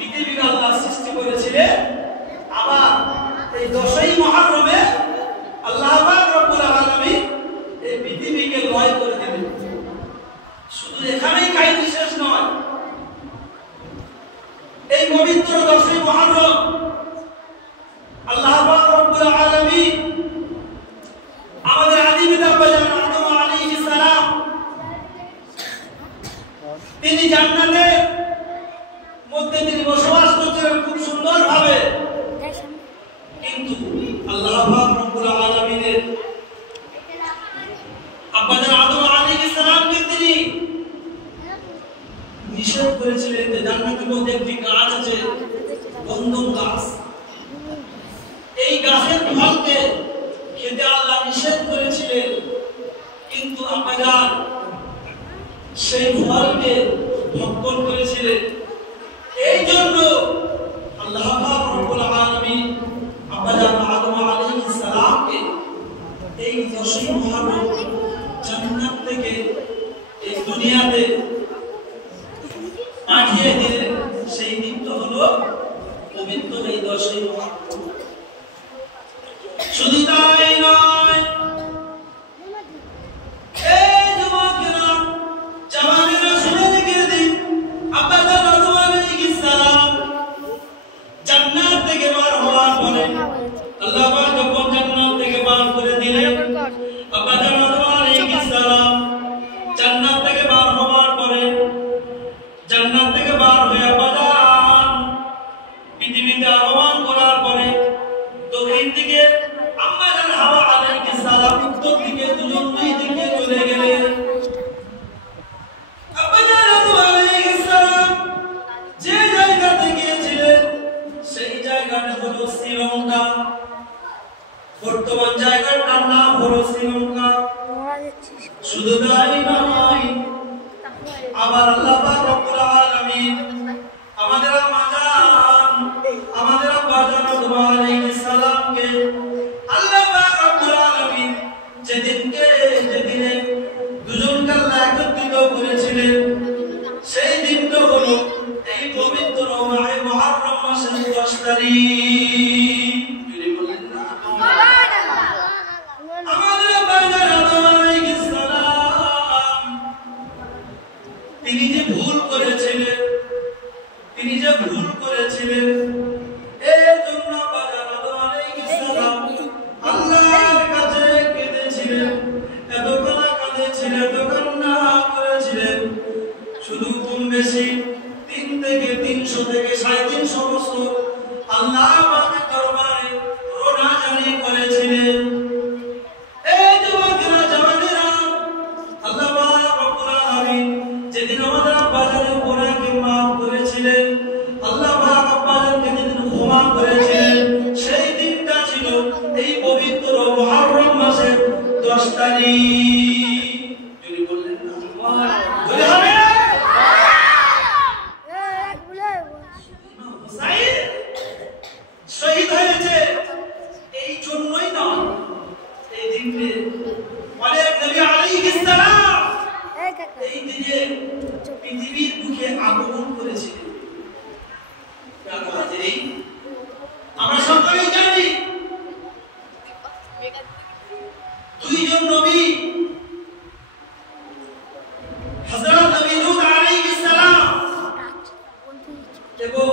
পৃথিবীকে আল্লাহ সৃষ্টি করেছিলেন আবার এই 10ই মুহররমে আল্লাহ পাক রব্বুল আলামিন এই পৃথিবীকে লয় করে দিলেন। শুধু এখানেই কাহিনী শেষ নয়, এই পবিত্র 10ই মুহররম আল্লাহ পাক রব্বুল আলামিন আমাদের আদি পিতা আদম আলাইহিস সালাম তিনি জান্নাতের মধ্যে তিনি বসবাস করছিলেন খুব সুন্দরভাবে, কিন্তু আল্লাহ পাক রব্বুল আলামিনের আব্বাজান আদম আলাইহিস সালামকে তিনি নিষেধ করেছিলেন যে জান্নাতের মধ্যে একটি গাছ আছে, গন্ধম গাছ, এই গাছের ফলকে খেতে আল্লাহ নিষেধ করেছিলেন, কিন্তু আব্বাজান সেই ফলকে ভক্ষণ করেছিলেন। এই জন্য আল্লাহ পাক রব্বুল আলামিন আব্বাজান আদম আলাইহিস সালামকে এই 10ই মুহররম জান্নাত থেকে এই দুনিয়াতে পাঠিয়ে দিলেন। সেই দিনটা হলো পবিত্র এই 10ই মুহররম। শুধু তাই নয়, এই যুবকেরা জামানেরা শুনে রেখে দিন, আব্বাজান আদম আলাইহিস সালাম জান্নাত থেকে বার হওয়ার পরে আল্লাহ পাক যখন জান্নাত থেকে বার করে দিলেন, আব্বাজান আদম আলাইহিস সালাম জান্নাত থেকে বার হওয়ার পরে জান্নাত থেকে বার হয়ে আব্বাজান পৃথিবীতে আগমন করার পরে দক্ষিণ দিকে আম্মাজান হাওয়া আলাইহিস সালাম উত্তর দিকে দুজন দুই দিকে চলে গেলেন। আব্বাজান আদম আলাইহিস সালাম যে জায়গাতে গিয়েছিলেন সেই জায়গাটা হলো শ্রীলঙ্কা, বর্তমান জায়গাটার নাম হলো শ্রীলঙ্কা। শুধু তাই নয়, আবার আল্লাহ পাক রব্বুল আলামিন আমাদের আব্বাজান আদম আলাইহিস সালামকে আল্লাহ পাক রব্বুল আলামিন যেদিনে দুজনকে আল্লাহ একত্রিত করেছিলেন সেই দিনটা হলো এই পবিত্র মাহে মুহররম মাসের 10 তারিখ। আমাদের আব্বাজান আদম আলাইহিস সালাম তিনি যে ভুল করেছিলেন এর জন্য আব্বাজান আদম আলাইহিস সালাম আল্লাহর কাছে কেঁদেছিলেন, এত কান্না করেছিলেন, শুধু কম বেশি 3 থেকে 300 থেকে 350 বছর আল্লাহ পাকের দরবারে রোনাজারি করেছিলেন। এই যুবকেরা জামানেরা আল্লাহ পাক রব্বুল আলামিন যেদিন আমাদের আব্বাজানের গুনাহকে মাফ করেছিলেন, আল্লাহ পাক আব্বাজানকে যেদিন ক্ষমা করেছিলেন, সেই দিনটা ছিল এই পবিত্র মুহররম মাসের 10 তারিখ। যদি বললেন না বলে হবে শহীদ হয়েছে এই জন্যই নয়, এই দিনে বলে নবী আলাইহিস সালাম এই দিনে পৃথিবীর বুকে আগমন করেছিলেন। আমরা সকলেই জানি দুইজন নবী, হযরত নবী নূহ আলাইহিস সালাম এবং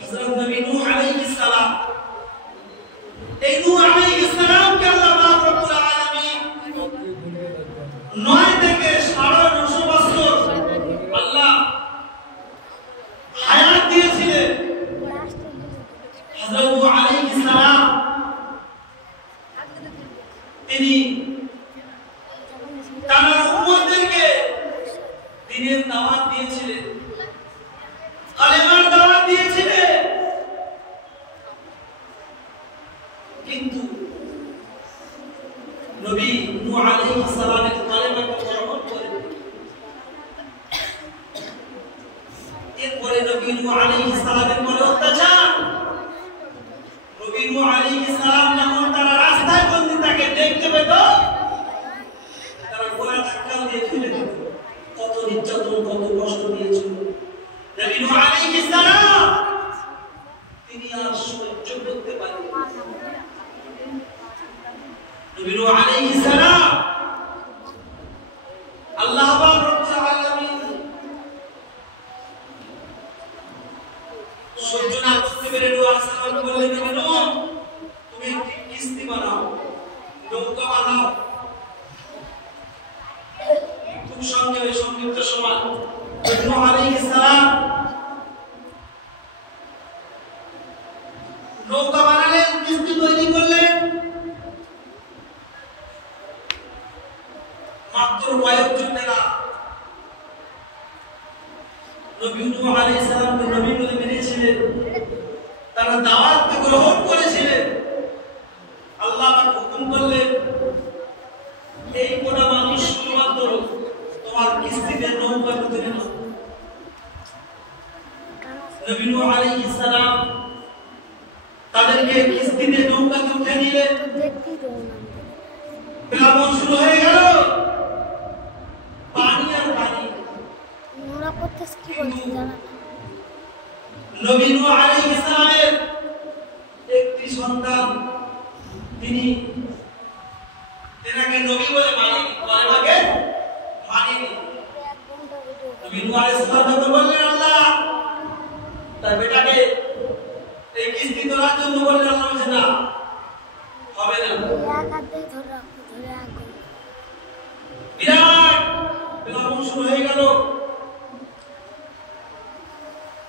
হযরত নবী নূহ আলাইহিস সালাম। এই নূহ আলাইহিস সালামকে আল্লাহ পাক রব্বুল আলামিন 9 থেকে 950 বছর আল্লাহ হায়াত দিয়েছিলেন। হযরত নূহ আলাইহিস সালাম তিনি তার উম্মতদেরকে দ্বীনের দাওয়াত দিয়েছিলেন, কালেমার দাওয়াত দিয়েছিলেন, কিন্তু নবী নূহ আলাইহিস সালামের কালেমাকে গ্রহণ করেন। এরপরে নবী নূহ আলাইহিস সালামের পরে অত্যাচার, নবী নূহ আলাইহিস সালাম যখন তারা রাস্তায় বন্দী তাকে দেখতে পেত, তারা গোলা ধাক্কা দিয়ে ফেলে দিত। কত নির্যাতন, কত কষ্ট দিয়েছিল। নবী নূহ আলাইহিস সালাম নূহ আলাইহিস সালাম আল্লাহ পাক রব্বুল আলামিন সহ্য না করতে পেরে নূহ আলাইহিস সালাম বললেন, নূহ তুমি একটি কিস্তি বানাও, নৌকা বানাও। খুব সংক্ষিপ্ত সময় নূহ আলাইহিস সালাম নৌকা বানালেন, কিস্তি তৈরি করলেন। মাত্র কয়েকজনেরা নবী নূহ আলাইহিস সালামকে নবী বলে মেনেছিলেন, তারা দাওয়াত গ্রহণ করেছিলেন। আল্লাহ পাক হুকুম করলেন, এই কোটা মানুষ শুধুমাত্র তোমার কিস্তিতে নৌকা তুলে নাও। নবী নূহ আলাইহিস সালাম তাদেরকে কিস্তিতে নৌকাতে উঠে নিলেন। প্লাবন শুরু হয়ে গেল, পানি আর পানি। নবী নূহ আলাইহিস সালামের একটি সন্তান, তিনি তেনাকে নবী বলে মানেনি, কলেমাকে মানেনি। নবী নূহ আলাইহিস সালাম যখন বললেন আল্লাহ তার বেটাকে এই কিস্তি তোলার জন্য বললেন, আল্লাহ বলছে না, হবে না। বিরাট প্লাবন শুরু হয়ে গেল।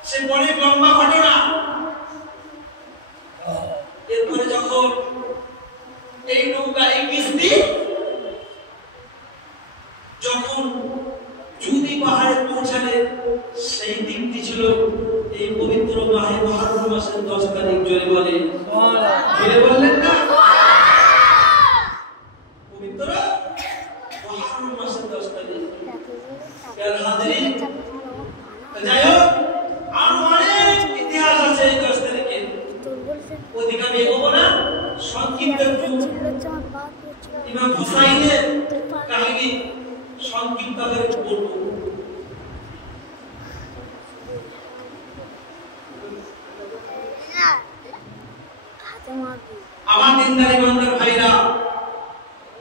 সে অনেক লম্বা ঘটনা। এরপরে যখন এই নৌকা, এই কিস্তি যখন জুদি পাহাড়ে পৌঁছালে, সেই দিনটি ছিল এই পবিত্র মাহে মুহররম মাসের 10 তারিখ। জোরে বলে, জোরে বললেন না? পবিত্র মুহররম মাসের 10 তারিখ। এর হাজিরিন, যাই হোক, আর অনেক ইতিহাস আছে এই 10 তারিখে। ওদিকে আমি এগোবো না, সংক্ষিপ্ত একটু ইমাম হুসাইনের কাহিনী সংক্ষিপ্ত করে বলবো। আমার দিনদার ইমানদার ভাইরা,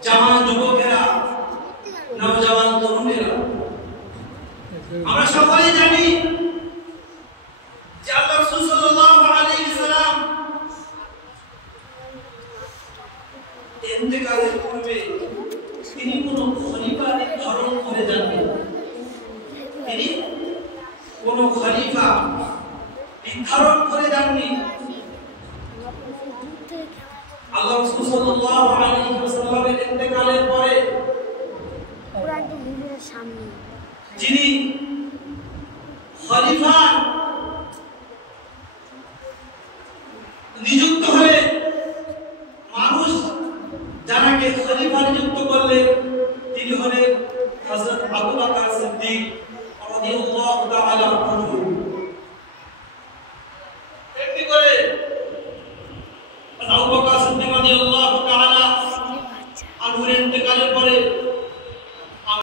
জওয়ান যুবকেরা, নওজওয়ান তরুণেরা, আমরা সকলেই জানি যে আল্লাহ রাসূল সাল্লাল্লাহু আলাইহি সাল্লাম ইন্তেকালের পূর্বে তিনি কোনো খলিফা নির্ধারণ করে যাননি। তিনি কোনো খলিফা নির্ধারণ করে যাননি। আল্লাহ রাসূল সাল্লাল্লাহু আলাইহি ওয়াসাল্লামের ইন্তেকালের পরে যিনি খলিফা